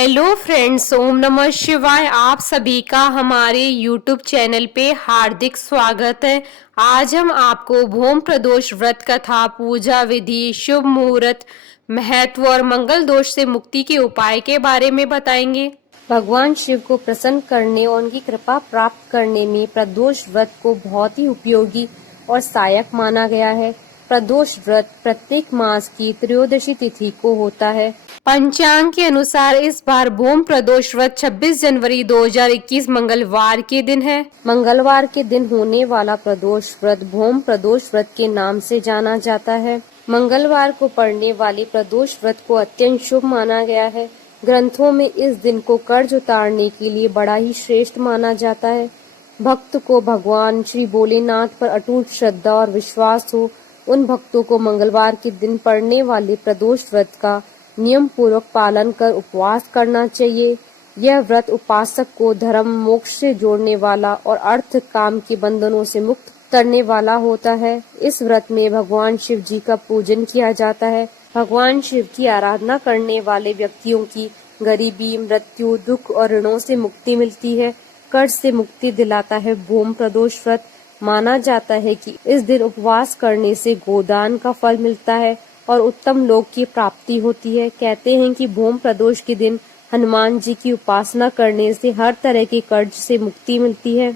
Hello friends, ओम नमः शिवाय। आप सभी का हमारे यूट्यूब चैनल पे हार्दिक स्वागत है। आज हम आपको भूम प्रदोष व्रत कथा, पूजा विधि, शुभ मुहूर्त, महत्व और मंगल दोष से मुक्ति के उपाय के बारे में बताएंगे। भगवान शिव को प्रसन्न करने और उनकी कृपा प्राप्त करने में प्रदोष व्रत को बहुत ही उपयोगी और सहायक माना गया है। प्रदोष व्रत प्रत्येक मास की त्रयोदशी तिथि को होता है। पंचांग के अनुसार इस बार भूम प्रदोष व्रत 26 जनवरी 2021 मंगलवार के दिन है। मंगलवार के दिन होने वाला प्रदोष व्रत भूम प्रदोष व्रत के नाम से जाना जाता है। मंगलवार को पड़ने वाले प्रदोष व्रत को अत्यंत शुभ माना गया है। ग्रंथों में इस दिन को कर्ज उतारने के लिए बड़ा ही श्रेष्ठ माना जाता है। भक्त को भगवान श्री भोलेनाथ पर अटूट श्रद्धा और विश्वास हो, उन भक्तों को मंगलवार के दिन पड़ने वाले प्रदोष व्रत का नियम पूर्वक पालन कर उपवास करना चाहिए। यह व्रत उपासक को धर्म मोक्ष से जोड़ने वाला और अर्थ काम के बंधनों से मुक्त करने वाला होता है। इस व्रत में भगवान शिव जी का पूजन किया जाता है। भगवान शिव की आराधना करने वाले व्यक्तियों की गरीबी, मृत्यु, दुख और ऋणों से मुक्ति मिलती है। कर्ज से मुक्ति दिलाता है भूम प्रदोष व्रत। माना जाता है कि इस दिन उपवास करने से गोदान का फल मिलता है और उत्तम लोक की प्राप्ति होती है। कहते हैं कि भूम प्रदोष के दिन हनुमान जी की उपासना करने से हर तरह के कर्ज से मुक्ति मिलती है।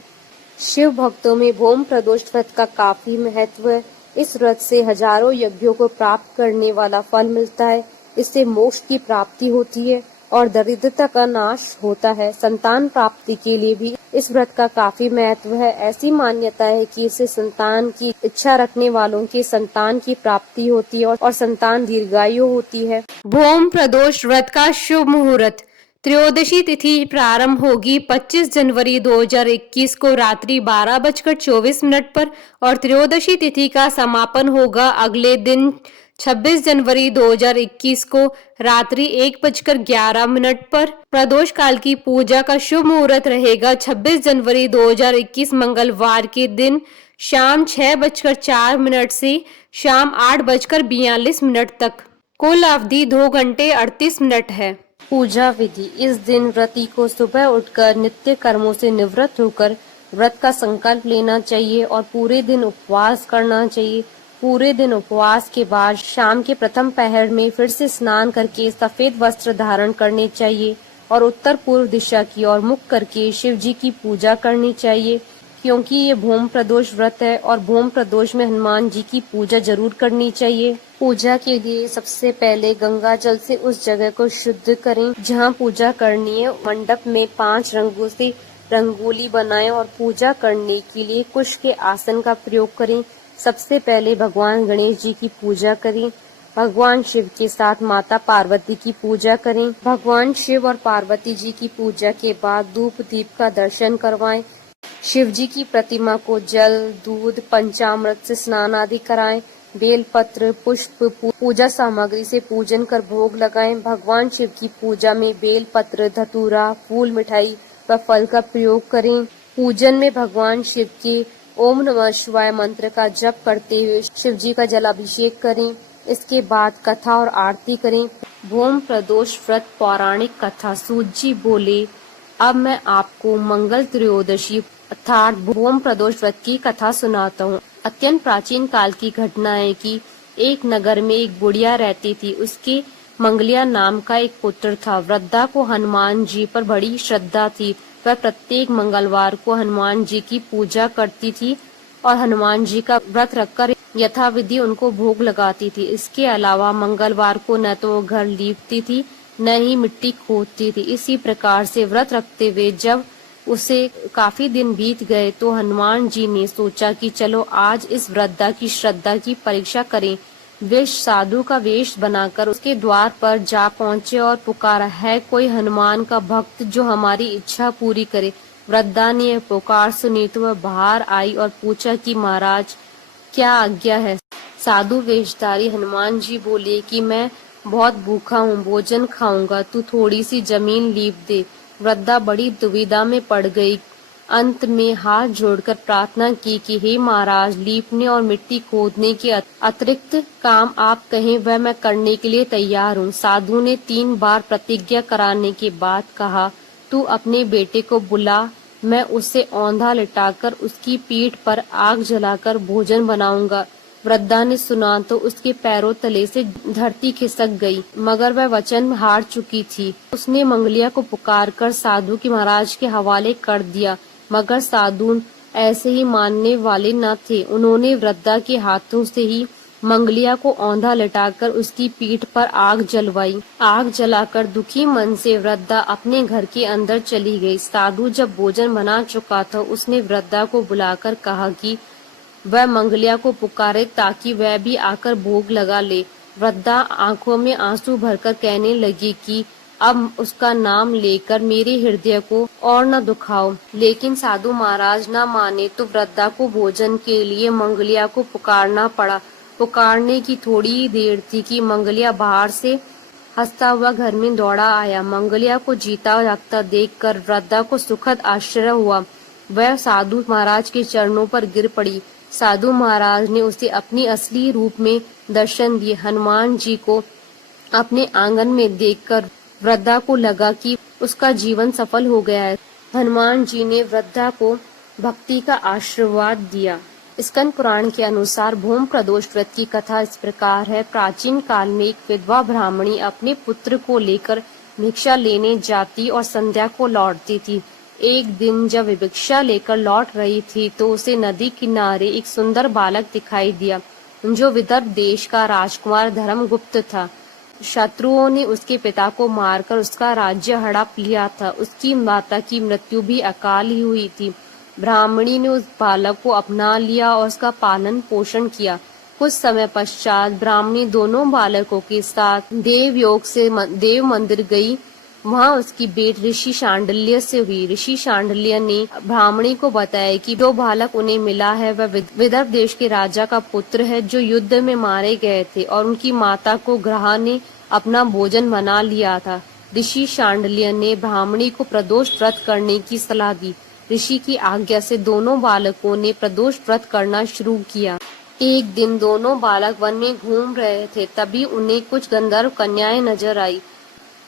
शिव भक्तों में भूम प्रदोष व्रत का काफी महत्व है। इस व्रत से हजारों यज्ञों को प्राप्त करने वाला फल मिलता है। इससे मोक्ष की प्राप्ति होती है और दरिद्रता का नाश होता है। संतान प्राप्ति के लिए भी इस व्रत का काफी महत्व है। ऐसी मान्यता है कि इससे संतान की इच्छा रखने वालों के संतान की प्राप्ति होती है और संतान दीर्घायु होती है। भूम प्रदोष व्रत का शुभ मुहूर्त। त्रयोदशी तिथि प्रारंभ होगी 25 जनवरी 2021 को रात्रि 12:24 पर और त्रयोदशी तिथि का समापन होगा अगले दिन 26 जनवरी 2021 को रात्रि 1:11 पर। प्रदोष काल की पूजा का शुभ मुहूर्त रहेगा 26 जनवरी 2021 मंगलवार के दिन शाम 6:04 से शाम 8:42 तक। कुल अवधि 2 घंटे 38 मिनट है। पूजा विधि। इस दिन व्रती को सुबह उठकर नित्य कर्मों से निवृत्त होकर व्रत का संकल्प लेना चाहिए और पूरे दिन उपवास करना चाहिए। पूरे दिन उपवास के बाद शाम के प्रथम पहर में फिर से स्नान करके सफेद वस्त्र धारण करने चाहिए और उत्तर पूर्व दिशा की ओर मुख करके शिव जी की पूजा करनी चाहिए। क्योंकि ये भूम प्रदोष व्रत है और भूम प्रदोष में हनुमान जी की पूजा जरूर करनी चाहिए। पूजा के लिए सबसे पहले गंगा जल से उस जगह को शुद्ध करें जहाँ पूजा करनी है। मंडप में 5 रंगों से रंगोली बनाएं और पूजा करने के लिए कुश के आसन का प्रयोग करें। सबसे पहले भगवान गणेश जी की पूजा करें। भगवान शिव के साथ माता पार्वती की पूजा करें। भगवान शिव और पार्वती जी की पूजा के बाद धूप दीप का दर्शन करवाएं। शिव जी की प्रतिमा को जल, दूध, पंचामृत से स्नान आदि कराएं। बेल पत्र, पुष्प, पूजा सामग्री से पूजन कर भोग लगाएं। भगवान शिव की पूजा में बेल पत्र, धतूरा, फूल, मिठाई व फल का प्रयोग करें। पूजन में भगवान शिव के ओम नमः शिवाय मंत्र का जप करते हुए शिव जी का जलाभिषेक करें। इसके बाद कथा और आरती करें। भूम प्रदोष व्रत पौराणिक कथा। सूत जी बोले, अब मैं आपको मंगल त्रयोदशी अर्थात भूम प्रदोष व्रत की कथा सुनाता हूँ। अत्यंत प्राचीन काल की घटना है कि एक नगर में एक बुढ़िया रहती थी। उसके मंगलिया नाम का एक पुत्र था। वृद्धा को हनुमान जी पर बड़ी श्रद्धा थी। वह प्रत्येक मंगलवार को हनुमान जी की पूजा करती थी और हनुमान जी का व्रत रखकर यथाविधि उनको भोग लगाती थी। इसके अलावा मंगलवार को न तो घर लीपती थी न ही मिट्टी खोदती थी। इसी प्रकार से व्रत रखते हुए जब उसे काफी दिन बीत गए तो हनुमान जी ने सोचा कि चलो आज इस वृद्धा की श्रद्धा की परीक्षा करें। वे साधु का वेश बनाकर उसके द्वार पर जा पहुँचे और पुकारा, है कोई हनुमान का भक्त जो हमारी इच्छा पूरी करे। वृद्धा ने यह पुकार सुनी तो वह बाहर आई और पूछा कि महाराज क्या आज्ञा है। साधु वेशधारी हनुमान जी बोले कि मैं बहुत भूखा हूँ, भोजन खाऊंगा, तू थोड़ी सी जमीन लीप दे। वृद्धा बड़ी दुविधा में पड़ गई अंत में हाथ जोड़कर प्रार्थना की कि हे महाराज, लीपने और मिट्टी खोदने के अतिरिक्त काम आप कहें वह मैं करने के लिए तैयार हूँ। साधु ने 3 बार प्रतिज्ञा कराने के बाद कहा, तू अपने बेटे को बुला, मैं उसे औंधा लिटाकर उसकी पीठ पर आग जलाकर भोजन बनाऊंगा। वृद्धा ने सुना तो उसके पैरों तले से धरती खिसक गई, मगर वह वचन हार चुकी थी। उसने मंगलिया को पुकारकर साधु के महाराज के हवाले कर दिया, मगर साधु ऐसे ही मानने वाले न थे। उन्होंने वृद्धा के हाथों से ही मंगलिया को औंधा लिटाकर उसकी पीठ पर आग जलवाई। आग जलाकर दुखी मन से वृद्धा अपने घर के अंदर चली गई। साधु जब भोजन बना चुका था, उसने वृद्धा को बुलाकर कहा कि वह मंगलिया को पुकारे ताकि वह भी आकर भोग लगा ले। वृद्धा आंखों में आंसू भरकर कहने लगी कि अब उसका नाम लेकर मेरे हृदय को और न दुखाओ। लेकिन साधु महाराज न माने तो वृद्धा को भोजन के लिए मंगलिया को पुकारना पड़ा। पुकारने की थोड़ी ही देर थी कि मंगलिया बाहर से हंसता हुआ घर में दौड़ा आया। मंगलिया को जीता जागता देखकर वृद्धा को सुखद आश्चर्य हुआ। वह साधु महाराज के चरणों पर गिर पड़ी। साधु महाराज ने उसे अपनी असली रूप में दर्शन दिए। हनुमान जी को अपने आंगन में देखकर वृद्धा को लगा कि उसका जीवन सफल हो गया है। हनुमान जी ने वृद्धा को भक्ति का आशीर्वाद दिया। स्कंद पुराण के अनुसार भूम प्रदोष व्रत की कथा इस प्रकार है। प्राचीन काल में एक विधवा ब्राह्मणी अपने पुत्र को लेकर भिक्षा लेने जाती और संध्या को लौटती थी। एक दिन जब भिक्षा लेकर लौट रही थी तो उसे नदी किनारे एक सुंदर बालक दिखाई दिया, जो विदर्भ देश का राजकुमार धर्मगुप्त था। शत्रुओं ने उसके पिता को मारकर उसका राज्य हड़प लिया था। उसकी माता की मृत्यु भी अकाल ही हुई थी। ब्राह्मणी ने उस बालक को अपना लिया और उसका पालन पोषण किया। कुछ समय पश्चात ब्राह्मणी दोनों बालकों के साथ देवयोग से देव मंदिर गई। वहाँ उसकी भेंट ऋषि शांडिल्य से हुई। ऋषि शांडिल्य ने ब्राह्मणी को बताया कि जो बालक उन्हें मिला है वह विदर्भ देश के राजा का पुत्र है, जो युद्ध में मारे गए थे, और उनकी माता को ग्रह ने अपना भोजन बना लिया था। ऋषि शांडिल्य ने ब्राह्मणी को प्रदोष व्रत करने की सलाह दी। ऋषि की आज्ञा से दोनों बालकों ने प्रदोष व्रत करना शुरू किया। एक दिन दोनों बालक वन में घूम रहे थे, तभी उन्हें कुछ गंधर्व कन्याएं नजर आई।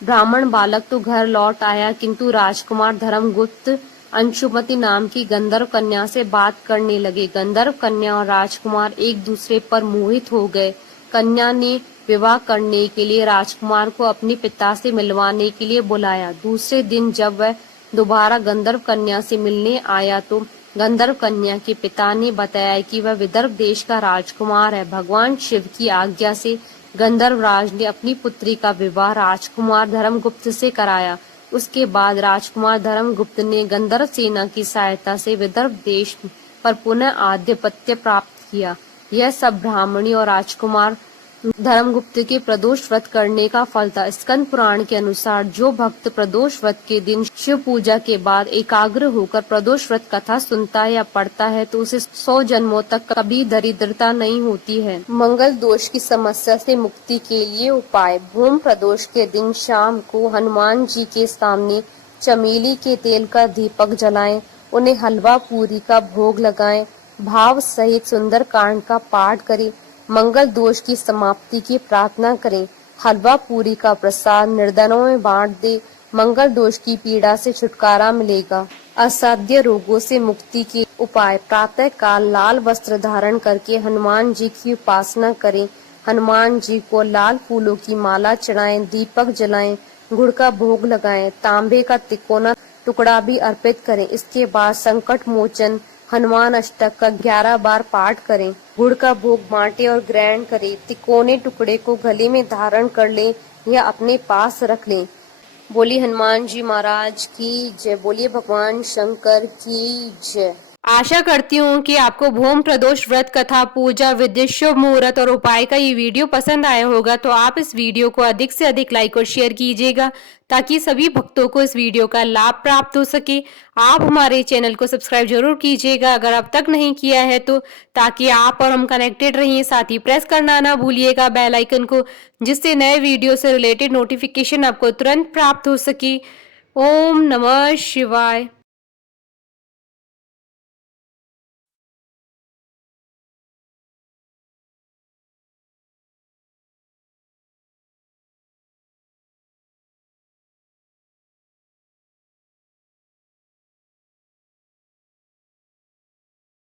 ब्राह्मण बालक तो घर लौट आया, किंतु राजकुमार धर्मगुप्त अंशुमति नाम की गंधर्व कन्या से बात करने लगे। गंधर्व कन्या और राजकुमार एक दूसरे पर मोहित हो गए। कन्या ने विवाह करने के लिए राजकुमार को अपने पिता से मिलवाने के लिए बुलाया। दूसरे दिन जब वह दोबारा गंधर्व कन्या से मिलने आया तो गंधर्व कन्या के पिता ने बताया कि वह विदर्भ देश का राजकुमार है। भगवान शिव की आज्ञा से गंधर्व राज ने अपनी पुत्री का विवाह राजकुमार धर्मगुप्त से कराया। उसके बाद राजकुमार धर्मगुप्त ने गंधर्व सेना की सहायता से विदर्भ देश पर पुनः आधिपत्य प्राप्त किया। यह सब ब्राह्मणी और राजकुमार धर्मगुप्त के प्रदोष व्रत करने का फल था। स्कंद पुराण के अनुसार जो भक्त प्रदोष व्रत के दिन शिव पूजा के बाद एकाग्र होकर प्रदोष व्रत कथा सुनता है या पढ़ता है तो उसे 100 जन्मों तक कभी दरिद्रता नहीं होती है। मंगल दोष की समस्या से मुक्ति के लिए उपाय। भूम प्रदोष के दिन शाम को हनुमान जी के सामने चमेली के तेल का दीपक जलाएं, उन्हें हलवा पूरी का भोग लगाएं, भाव सहित सुंदर कांड का पाठ करें, मंगल दोष की समाप्ति की प्रार्थना करें। हलवा पूरी का प्रसाद निर्धनों में बांट दे, मंगल दोष की पीड़ा से छुटकारा मिलेगा। असाध्य रोगों से मुक्ति के उपाय। प्रातः काल लाल वस्त्र धारण करके हनुमान जी की उपासना करें। हनुमान जी को लाल फूलों की माला चढ़ाएं, दीपक जलाएं, गुड़ का भोग लगाएं, तांबे का तिकोना टुकड़ा भी अर्पित करें। इसके बाद संकट मोचन हनुमान अष्टक का 11 बार पाठ करें। गुड़ का भोग बांटे और ग्रहण करें। तिकोने टुकड़े को गले में धारण कर लें या अपने पास रख लें। बोलिए हनुमान जी महाराज की जय। बोलिए भगवान शंकर की जय। आशा करती हूँ कि आपको भूम प्रदोष व्रत कथा, पूजा, विधि, शुभ मुहूर्त और उपाय का ये वीडियो पसंद आया होगा। तो आप इस वीडियो को अधिक से अधिक लाइक और शेयर कीजिएगा ताकि सभी भक्तों को इस वीडियो का लाभ प्राप्त हो सके। आप हमारे चैनल को सब्सक्राइब जरूर कीजिएगा अगर अब तक नहीं किया है तो, ताकि आप और हम कनेक्टेड रहिए। साथ ही प्रेस करना ना भूलिएगा बेल आइकन को, जिससे नए वीडियो से रिलेटेड नोटिफिकेशन आपको तुरंत प्राप्त हो सके। ओम नमः शिवाय।